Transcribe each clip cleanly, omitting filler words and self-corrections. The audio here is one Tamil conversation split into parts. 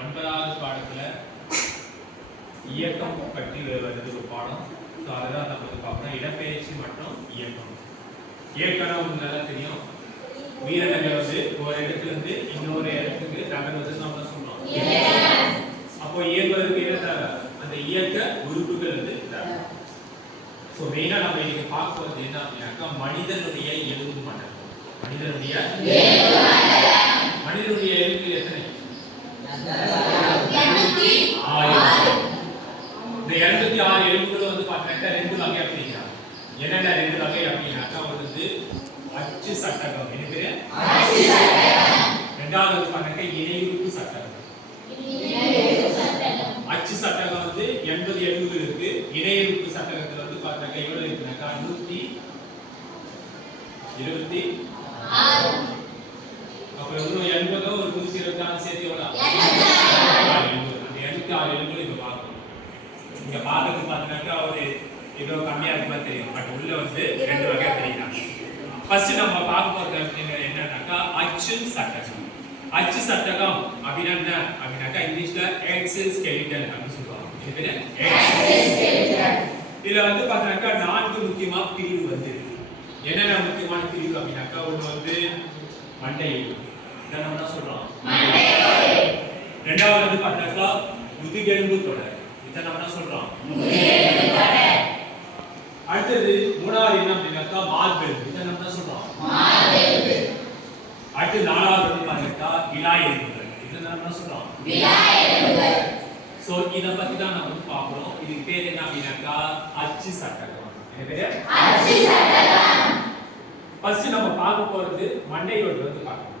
9வது பாடத்துல இயக்கம் பற்றி வருது ஒரு பாடம். ஸோ அதுதான் நம்ம வந்து பார்க்கணும். இடப்பெயர்ச்சி மற்றும் இயக்கம். இயக்கம்னா உங்களுக்கு நல்லா தெரியும். உயிரினங்கள் வந்து ஒரு இடத்துல இருந்து இன்னொரு இடத்துக்கு நகர்வது நம்ம சொல்றோம். அப்போ இயங்குவதற்கு என்ன தேவை? அந்த இயக்க உறுப்புகள் வந்து தேவை. ஸோ மெயினா நம்ம இன்னைக்கு பார்க்க போகிறது என்ன அப்படின்னாக்கா மனிதனுடைய எலும்பு மண்டலம். மனிதனுடைய எலும்பு எத்தனை? 6. இந்த 86 எலும்புகள் வந்து பார்த்தீங்கன்னா 2 வகையா பிரிக்கிறாங்க. என்னென்ன 2 வகை அப்படின்னாக்கா வந்து அச்சு சட்டகம். என்ன பேரு? அச்சு சட்டகம். இரண்டாவது வந்து பார்த்தீங்கன்னா இணையுறுப்பு சட்டகம். அச்சு சட்டகம் வந்து 80 எலும்புகள் இருக்கு. இணையுறுப்பு சட்டகத்துல வந்து பார்த்தீங்கன்னா எவ்வளவு இருக்குனாக்கா 126. அப்ப இன்னும் 80 ஒரு 126 சேர்த்து எவ்வளவு? 86 எலும்புகள் இப்ப பார்க்கணும். இங்க பார்க்கறது பார்த்தீங்கன்னா ஒரு ஏதோ கம்மியா இருக்க மாதிரி தெரியும். பட் உள்ள வந்து 2 வகையா பிரிக்கிறாங்க. ஃபர்ஸ்ட் நம்ம பார்க்க போறது என்னன்னாக்கா அச்சு சட்டகம். அச்சு சட்டகம் அப்படின்னா என்ன அப்படின்னாக்கா இங்கிலீஷ்ல ஆக்சில் ஸ்கெலிட்டன் அப்படின்னு சொல்லுவாங்க. இது பேரு ஆக்சில் ஸ்கெலிட்டன். இதுல வந்து பார்த்தீங்கன்னா 4 முக்கியமான பிரிவு வந்து என்னென்ன முக்கியமான பிரிவு அப்படின்னாக்கா ஒன்று வந்து மண்டை எலும்பு. இதை நம்ம என்ன சொல்றோம்? மண்டை எலும்பு. ரெண்டாவது வந்து பார்த்தீங்கன்னா முதுகெலும்பு தொடர். இதை நம்ம என்ன சொல்றோம்? முதுகெலும்பு தொடர். அடுத்தது மூணாவது என்ன அப்படின்னாக்கா மார்பெலும்பு. இதை நம்ம என்ன சொல்றோம்? மார்பெலும்பு. அடுத்து நாலாவது வந்து பார்த்தீங்கன்னா விலா எலும்புகள். இதை நம்ம என்ன சொல்றோம்? விலா எலும்புகள். சோ இத பத்தி தான் நம்ம வந்து பார்க்கறோம். இதுக்கு பேர் என்ன அப்படின்னாக்கா அச்சு சட்டகம். என்ன பேரு? அச்சு சட்டகம். ஃபர்ஸ்ட் நம்ம பார்க்க போறது மண்டையோடு வந்து பார்க்கணும்.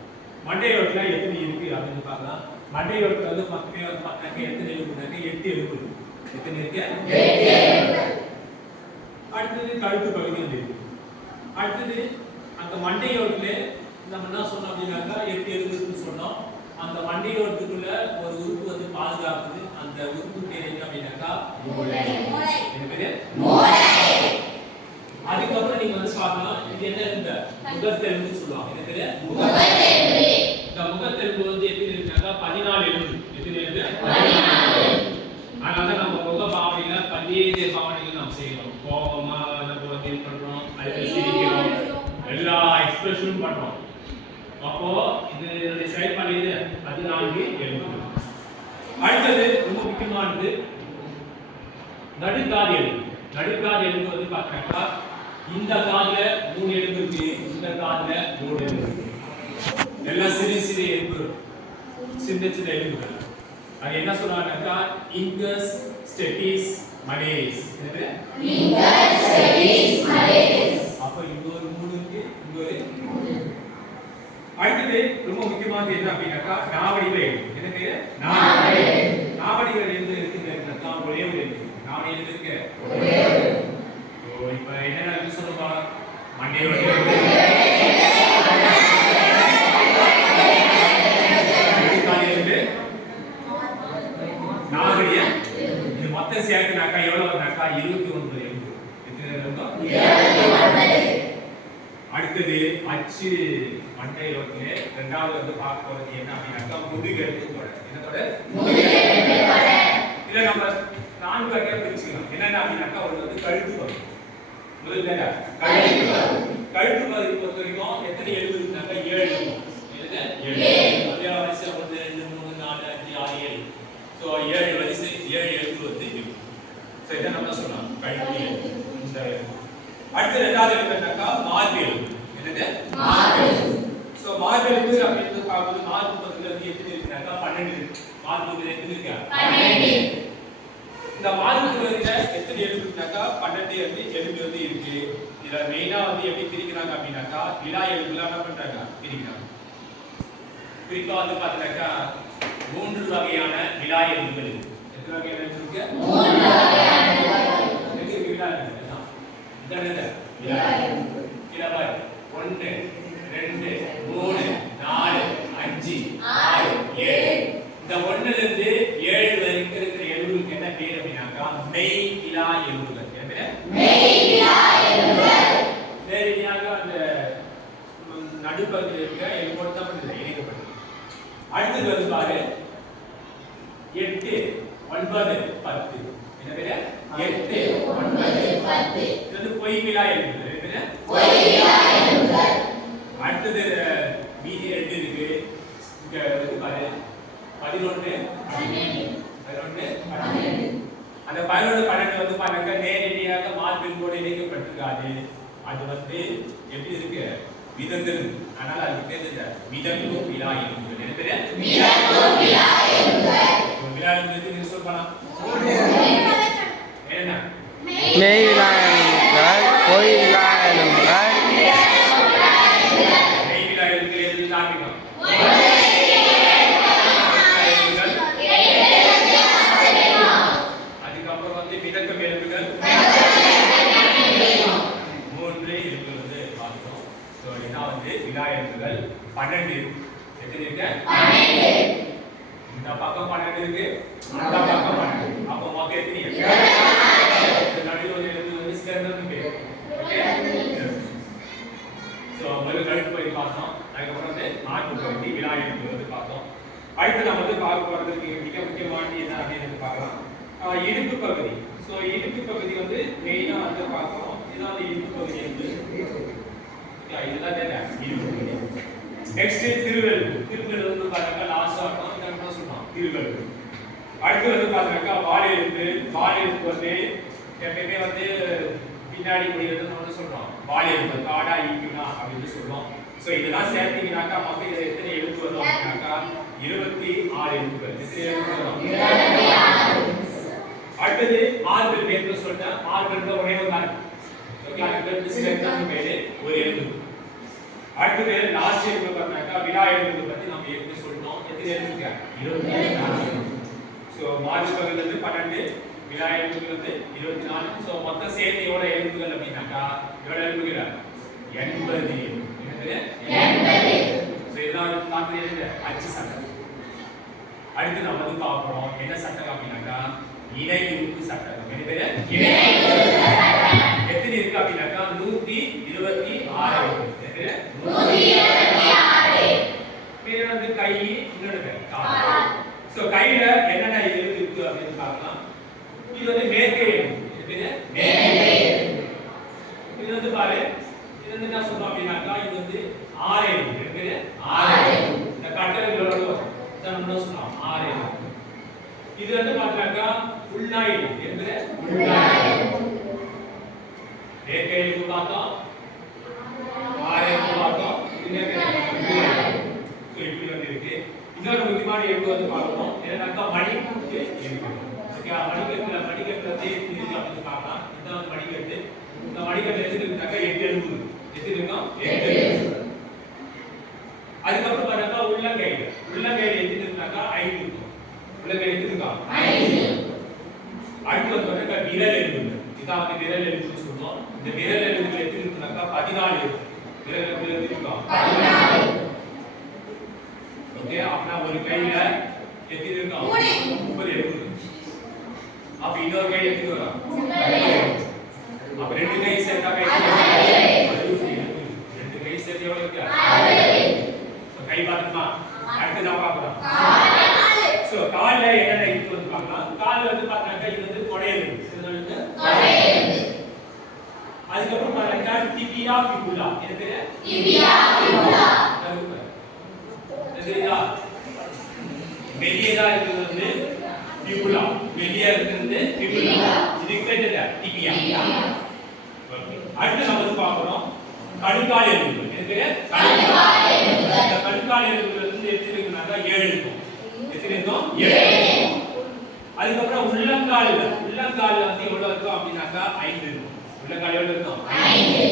மண்டையோடுல எத்தனை இருக்கு அப்படின்னு பார்க்கலாம். மண்டையோடுல வந்து பக்கத்துல எத்தனை எலும்பு இருக்கு? 8 எலும்பு இருக்கு. எத்தனை இருக்கு? 8 எலும்பு. அடுத்தது கழுத்து பகுதி இருக்கு. அடுத்தது அந்த மண்டையோடுல நம்ம என்ன சொன்னோம் அப்படின்னாக்கா 8 எலும்பு இருக்குன்னு சொன்னோம். அந்த மண்டையோடுக்குள்ள ஒரு உறுப்பு வந்து பாதுகாக்குது. அந்த உறுப்பு பேர் என்ன அப்படின்னாக்கா மூளை. என்ன பேரு? மூளை. அதுக்கப்புறம் நீங்க வந்து பார்க்கலாம் இது என்ன இந்த முகத்தெலும்பு சொல்லுவாங்க. என்ன பேரு? முகத்தெலும்பு. இந்த முகத்தெலும்பு வந்து எப்படி இருக்குனாக்கா 14 எலும்பு. எத்தனை எலும்பு? 14. அதனால நம்ம முக பாவனையில பல்வேறு பாவனைகள் நாம் செய்யறோம். கோபமா நம்ம வந்து பண்றோம், அதுக்கு சிரிக்கிறோம், எல்லா எக்ஸ்பிரஷனும் பண்றோம். அப்போ இதனுடைய செயல்பாடு இது 14 எலும்பு. அடுத்தது ரொம்ப முக்கியமானது நடுக்காது எலும்பு. நடுக்காது எலும்பு வந்து பார்த்தீங்கன்னா இந்த காதுல 3 எலும்பு இருக்கு, இந்த காதுல 3 எலும்பு இருக்கு. எல்லாம் சிறு சிறு எலும்பு, சின்ன சின்ன எலும்புகள். அது என்ன சொல்றாங்கன்னாக்கா இங்கஸ் ஸ்டெட்டிஸ் மலேஸ். என்னது? இங்கஸ் ஸ்டெட்டிஸ் மலேஸ். அப்ப இங்க ஒரு 3 இருக்கு, இங்க ஒரு 3. அடுத்து ரொம்ப முக்கியமானது என்ன அப்படின்னாக்கா நாவடிகள் எலும்பு. என்ன பேரு? நாவடிகள். நாவடிகள் எலும்பு இருக்குன்னா ஒரே ஒரு எலும்பு. நாவடி எலும்பு இருக்கு ஒரே ஒரு. சோ இப்போ என்ன சொல்றோம்? மண்டையோட எலும்பு, நாவடிய இது மொத்தம் சேர்த்துனாக்கா எவ்வளவு வரும்னாக்கா 29 எலும்பு. எத்தனை எலும்பு? 29. அடுத்தது அச்சு மண்டையோட்டிலே இரண்டாவது வந்து பார்க்க போறது என்ன அப்படின்னாக்கா முதுகெலும்பு தொடர். என்ன தொடர்? முதுகெலும்பு தொடர். இத நம்ம 4 வகையா பிரிச்சுக்கலாம். என்னென்ன அப்படின்னாக்கா ஒரு வந்து கழுத்து பகுதி. முதல்ல கழுத்து பகுதி. கழுத்து பகுதி பொறுத்த வரைக்கும் எத்தனை எலும்பு இருக்குனாக்கா 7 எலும்பு. என்னது? 7. அதே வரிசை 1 2 3 4 5 6 7. சோ 7 வரிசை 7 எலும்பு வந்து இருக்கு. சோ இத நம்ம சொல்லலாம் கழுத்து எலும்பு. இந்த அடுத்து இரண்டாவது என்னன்னாக்கா மார்பு எலும்பு. என்னது? மார்பு எலும்பு. சோ மார்பு எலும்பு அப்படினு பாக்கும்போது மார்பு பகுதியில வந்து எத்தனை இருக்குனாக்கா 12 இருக்கு. மார்பு பகுதியில எத்தனை இருக்கு? 12. இந்த மார்பு பகுதியில எத்தனை எலும்பு இருக்குனாக்கா 12 வந்து எலும்பு வந்து இருக்கு. இதுல மெயினா வந்து எப்படி பிரிக்கிறாங்க அப்படினாக்கா விலா எலும்புல என்ன பண்றாங்க? பிரிக்கிறாங்க. குறிப்பா வந்து பாத்தீங்கன்னாக்கா 3 வகையான விலா எலும்புகள் இருக்கு. எத்தனை வகையான எலும்பு இருக்கு? 3 வகையான விலா எலும்பு. என்னது? விலா எலும்பு. கிளவர் 1 2 3 4 5 6 7. இந்த 1ல இருந்து 7 வரைக்கும் இருக்கிற எலும்புக்கு என்ன பேர் அப்படினாக்கா மெய் விலா எலும்புகள். என்ன பேர்? மெய் விலா எலும்புகள். சரியாக அந்த நடுப்பகுதியில் இருக்கிற எலும்போடு தான் இணைக்கப்பட்டது. அடுத்து வந்து பாரு 8 9 10 என்ன பேரு 8 9 10 இது வந்து பொய்விலா எழுத்துக்கள் என்ன பொய்விலா எழுத்துக்கள் அடுத்து மீதி 2 இருக்கு இங்க வந்து பாரு 11 அந்த 11 12 வந்து பாருங்க நேரடியாக மார்பின்போடு இணைக்கப்பட்டிருக்காது அது வந்து எப்படி இருக்கு மிதந்தது அதனால அது பேரு மிதங்கு விலா எழுத்துக்கள் என்ன பேரு மிதங்கு விலா எழுத்துக்கள் விலா எழுத்துக்கள் நீங்க சொல்லலாம் என்ன மெய் விலா எழுத்துக்கள் பொய் விலா எழுத்துக்கள் மெய் விலா எழுத்துக்கள் எழுதி காமிக்கணும் அதுக்கப்புறம் வந்து மிதக்கம் எழுத்துக்கள் 3 எழுத்துக்கள் வந்து பார்த்தோம் சோ இதான் வந்து விலா எழுத்துக்கள் 12 எத்தனை இருக்கு 12 இந்த பக்கம் 12 இருக்கு அந்த பக்கம் 12 அப்ப மொத்தம் எத்தனை இந்த நடுவுல ஒரு எழுத்து வந்து ஸ்கேனர் பேர் ஓகே சோ முதல்ல கழுத்து போய் பார்த்தோம் அதுக்கப்புறம் வந்து நான்கு பகுதி விலா எழுத்துக்கள் வந்து பார்த்தோம் அடுத்து நம்ம வந்து பார்க்க போறதுக்கு மிக முக்கியமானது என்ன அப்படின்னு பார்க்கலாம் இடுப்பு பகுதி சோ இடுப்பு பகுதி வந்து மெயினா வந்து பார்க்கறோம் இதுதான் வந்து இடுப்பு பகுதி வந்து இதுதான் இடுப்பு பகுதி நெக்ஸ்ட் திருவெல் வந்து பாருங்க லாஸ்டா இருக்கும் இத நம்ம சொல்றோம் திருவெல் அடுத்து வந்து பாருங்க வால் எழுத்து வந்து எப்பவுமே வந்து பின்னாடி முடியறது நம்ம சொல்றோம் வால் எழுத்து காடா ஈக்குனா அப்படின்னு சொல்றோம் சோ இதெல்லாம் சேர்த்தீங்கன்னாக்கா மொத்தம் இதுல எத்தனை எழுத்து வரும் அப்படினாக்கா 26 எழுத்துக்கள் எத்தனை எழுத்து வரும் 26 அடுத்து மார்பிள் பேர்ல சொல்றேன் மார்பிள்ல ஒரே ஒரு தான் ஓகே அதுக்கு சிலெக்ஷன் பேரு ஒரு எழுத்து அடுத்து லாஸ்ட் எழுத்து பார்த்தா விலா எழுத்து பத்தி நம்ம ஏற்கனவே சொல்றோம் எத்தனை எழுத்துங்க 24 சோ மார்பிள் பகுதியில இருந்து 12 விலா எழுத்துக்கள் வந்து 24 சோ மொத்த சேர்த்து எவ்வளவு எழுத்துக்கள் அப்படினாக்கா எவ்வளவு எழுத்துக்கள் 80 என்னது 80 சோ இதான் பாத்தீங்க அச்சு சட்டம் அடுத்து நம்ம வந்து பார்ப்போம் என்ன சட்டம் அப்படினாக்கா இணை உறுப்பு சட்டம் என்ன பேரு இணை உறுப்பு சட்டம் எத்தனை இருக்கு அப்படினாக்கா 126 இருக்கு 126 மேல வந்து கை இன்னொரு கால் சோ கையில என்னென்ன எழுத்து இருக்கு அப்படினு பார்க்கலாம் இது வந்து மேற்கை எழுத்து இது பேரு மேற்கை இது வந்து பாரு இது வந்து என்ன சொல்றோம் அப்படினாக்கா இது வந்து ஆறு எழுத்து இது பேரு ஆறு இந்த கட்டளைகளோட வரும் இத நம்ம சொல்றோம் ஆறு எழுத்து இது வந்து பாத்தீங்கன்னா உள்நாய் என்பது உள்நாய் மேற்கை எழுத்து பார்த்தோம் ஆறு எழுத்து பார்த்தோம் இப்படி வந்து இருக்கு இன்னொரு முக்கியமான எழுத்து வந்து பார்க்கணும் என்னன்னாக்கா மணிக்கு இருக்கு ஓகே மணிக்கட்டுல தேர்ச்சி இருக்கு அப்படின்னு பார்க்கலாம் இதான் வந்து மணிக்கட்டு இந்த மணிக்கட்டு எடுத்துக்கிட்டாக்கா 8 எழுத்து எத்தனை இருக்கும் 8 எழுத்து அதுக்கப்புறம் பாத்தீங்கன்னா உள்ளங்கையில எத்தனை இருந்தாக்கா 5 இருக்கும் உள்ளங்கையில எத்தனை இருக்கும் 5 அடுத்து வந்து பாத்தீங்கன்னா விரல் எழுத்து இதான் வந்து விரல் எழுத்துன்னு சொல்றோம் இந்த விரல் எழுத்துல எத்தனை இருந்தாக்கா 14 இருக்கும் விரல் எழுத்துல எத்தனை இருக்கும் 14 ஓகே அப்பனா ஒரு கையில எத்தனை இருக்கும் 30 எழுத்து அப்ப இன்னொரு கையில எத்தனை வரும் 30 அப்ப ரெண்டு கை சேர்த்தா கை ரெண்டு கை சேர்த்து எவ்வளவு இருக்கு 60 கை பாத்துமா அடுத்து நான் பார்க்கலாம் சோ கால்ல என்னென்ன இருக்கு வந்து பார்க்கலாம் கால்ல வந்து பாத்தீங்கன்னா இது வந்து தொடையல் இதுதான் வந்து தொடையல் அதுக்கப்புறம் பாத்தீங்கன்னா டிபியா ஃபிபுலா என்ன பேரு டிபியா ஃபிபுலா சரியா மெல்லியதா இருக்கிறது வந்து ஃபிபுலா மெல்லியா இருக்கிறது ஃபிபுலா இதுக்கு பேரு டிபியா அடுத்து நம்ம வந்து பார்க்கறோம் கணுக்கால் எலும்பு என்ன பேரு கணுக்கால் எலும்பு இந்த கணுக்கால் எலும்புல இருந்து எத்தனை இருக்குனாக்கா 7 இருக்கும் எத்தனை இருக்கும் 7 அதுக்கப்புறம் உள்ளங்கால்ல வந்து எவ்வளவு இருக்கும் அப்படினாக்கா 5 இருக்கும் உள்ளங்கால் எவ்வளவு இருக்கும் 5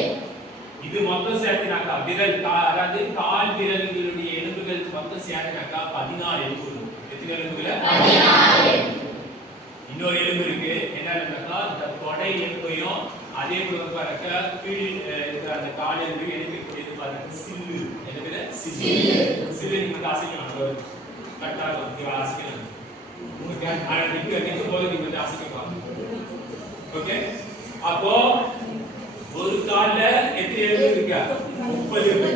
இது மொத்தம் சேர்த்துனாக்கா விரல் அதாவது கால் விரல்களுடைய எலும்புகள் மொத்தம் சேர்த்துனாக்கா 16 எலும்பு இருக்கும் எத்தனை எலும்புகள் 16 இன்னொரு எலும்பு இருக்கு என்னன்னாக்கா இந்த தொடை எலும்பையும் அதே போல பாருங்க கீழ் இருக்கிற அந்த கால் எலும்பு இணைக்கக்கூடியது பாருங்க சில்லு என்ன பேரு சில்லு நீங்க அசைக்கலாம் கட்டாக வந்து அசைக்கலாம் ஓகே அதுக்கு நீங்க போல நீங்க வந்து அசைக்கலாம் ஓகே அப்போ ஒரு கால்ல எத்தனை எலும்பு இருக்கு 30 எலும்பு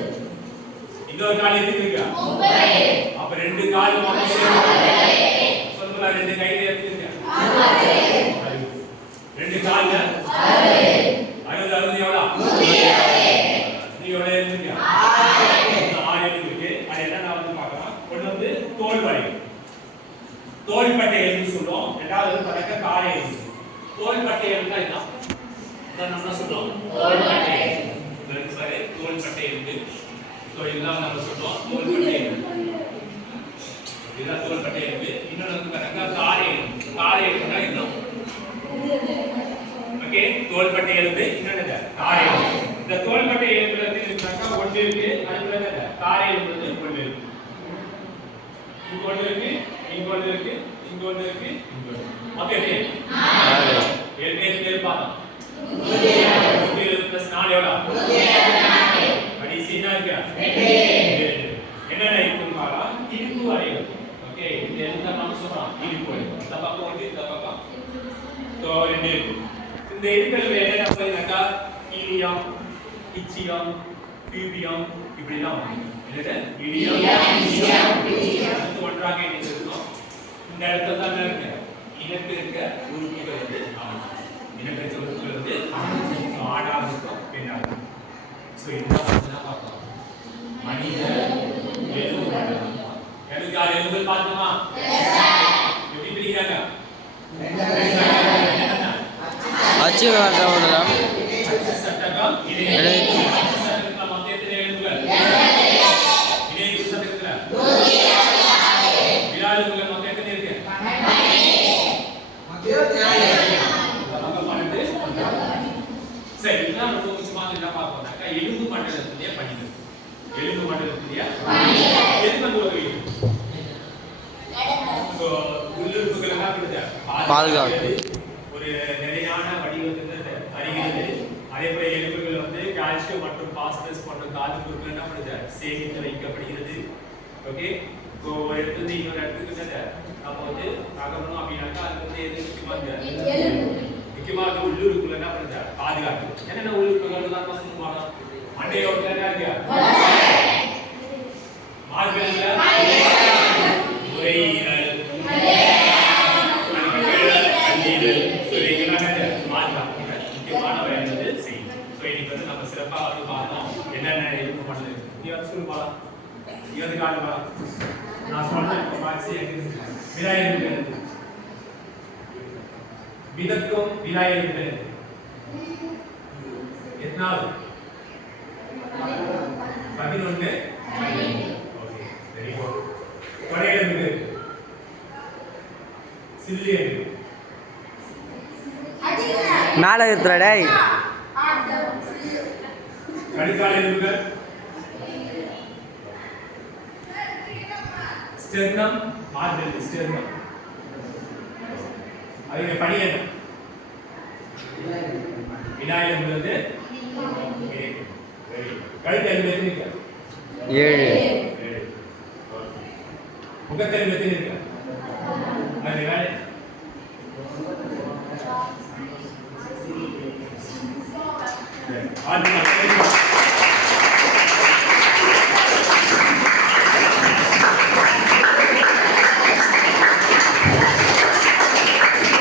இன்னொரு கால் எத்தனை இருக்கு 30 அப்ப ரெண்டு கால் மொத்தம் சேர்த்து சொல்லுங்க சொல்லுங்க ரெண்டு கையில எடுத்துங்க. ரெண்டு கால்ல 60 எவ்வளவு? நீ எவ்வளவு எடுத்துங்க? 6 எடுத்துக்கு. அது என்ன நான் வந்து பார்க்கலாம். ஒண்ணு வந்து தோல் வலி. தோள்பட்டை எலும்பு சொல்றோம். இரண்டாவது வந்து கால் எலும்பு. தோள்பட்டை எலும்புனா இதுதான். இத நம்ம சொல்றோம் தோள்பட்டை எலும்பு. இதுக்கு சரி தோள்பட்டை எலும்பு. சோ இதெல்லாம் நம்ம சொல்றோம் தோள்பட்டை எலும்பு. இதுதான் தோள்பட்டை எலும்பு. இன்னொரு வந்து கால் எலும்பு. கால் எலும்புனா இதுதான். ஓகே தோள்பட்டை எலும்பு இன்னொன்னு கால் எலும்பு. இந்த தோள்பட்டை எலும்புல வந்து ஒன்று இருக்கு. அதுல என்ன கால் எலும்பு வந்து ஒன்று இருக்கு. இங்க ஒன்று இருக்கு, இங்க ஒன்று இருக்கு, இங்க ஒன்று இருக்கு, இங்க ஒன்று. ஓகே ஏற்கனவே பார்த்தோம். 170 + 4 எவ்வளவு? கடைசி என்ன இருக்கு? என்னென்ன இருக்குன்னு பார்க்கலாம். இடுப்பு வரை இருக்கு. ஓகே இந்த எந்த நம்ம சொல்றோம் இடுப்பு வரை. இந்த பக்கம் வந்து இந்த பக்கம். சோ ரெண்டு இருக்கு. இந்த இடுப்புல என்னென்ன சொல்றீங்கக்கா? இலியம், இச்சியம், பியூபியம் இப்படிலாம் வரும். என்னது? இலியம், இச்சியம், பியூபியம். அது ஒன்றாக இணைந்திருக்கும். இந்த இடத்துல தான் இருக்கு. இனப்பெருக்க உறுப்புகள் வந்து இனப்பெருக்க உறுப்புகள் வந்து ஆடாக இருக்கும், பெண்ணாக இருக்கும். சோ இதுதான் வந்து பார்த்தோம். மனித எலும்பு மண்டலம். எனக்கு யார் எலும்புகள் பார்த்தோமா? எப்படி பிரிக்கிறாங்க? அச்சு மண்டலம். அச்சு சட்டகம், இணை சட்டகம் மொத்தம் எத்தனை எலும்புகள்? இணை சட்டகத்துல விரா எலும்புகள் மொத்தம் எத்தனை இருக்கு? சரி இதுதான் ரொம்ப முக்கியமான என்ன பார்ப்போம்னாக்கா எலும்பு மண்டலத்திலேயே பணிகள். எலும்பு மண்டலத்திலேயே எலும்பு ஒரு உள்ளுறுப்புகள் எல்லாம் பாதுகாப்பு ஒரு நிலையான வடிவத்திலிருந்து அறிகிறது. அதே போல எலும்புகள் வந்து கால்சியம் மற்றும் பாஸ்பரஸ் போன்ற தாது பொருட்கள் என்ன பண்ணுது? சேமித்து வைக்கப்படுகிறது. ஓகே இப்போ ஒரு இடத்துல இன்னொரு இடத்துக்கு நம்ம வந்து நகரணும் அப்படின்னாக்கா அது வந்து எது முக்கியமா அந்த உள்ளுறுப்புகள் என்ன பண்ணுது? பாதுகாப்பு. என்னென்ன உள்ளுறுப்புகள் தான் சொல்லுவாங்க? மண்டையோட என்ன இருக்கு? மார்பகத்துல நுரையீரல், கல்லீரல், முக்கியமான வேலை செய்யும். ஸோ இன்னைக்கு வந்து நம்ம சிறப்பாக வந்து பார்த்தோம் என்னென்ன எலும்பு மண்டலம். நீ வந்து சொல்லுப்பா, நீ வந்து காட்டுப்பா. நான் சொல்றேன் இப்போ பார்த்து விரா எலும்புகள் விதக்கும் விரா எலும்புகள் எத்தனாவது? 11. Okay very good. கொடை எலும்புகள் சில்லி எலும்பு மேல இருக்குற டேய். கடிகால் எலும்புகள் ஸ்டெர்னம் மார்பல் ஸ்டெர்னம். அதுக்கு பணி என்ன? வினா எலும்பு வந்து கழுத்து எலும்பு எத்தனை இருக்கு? 7. முகத்தெலும்பு எத்தனை இருக்கு? அது வேலை ஆ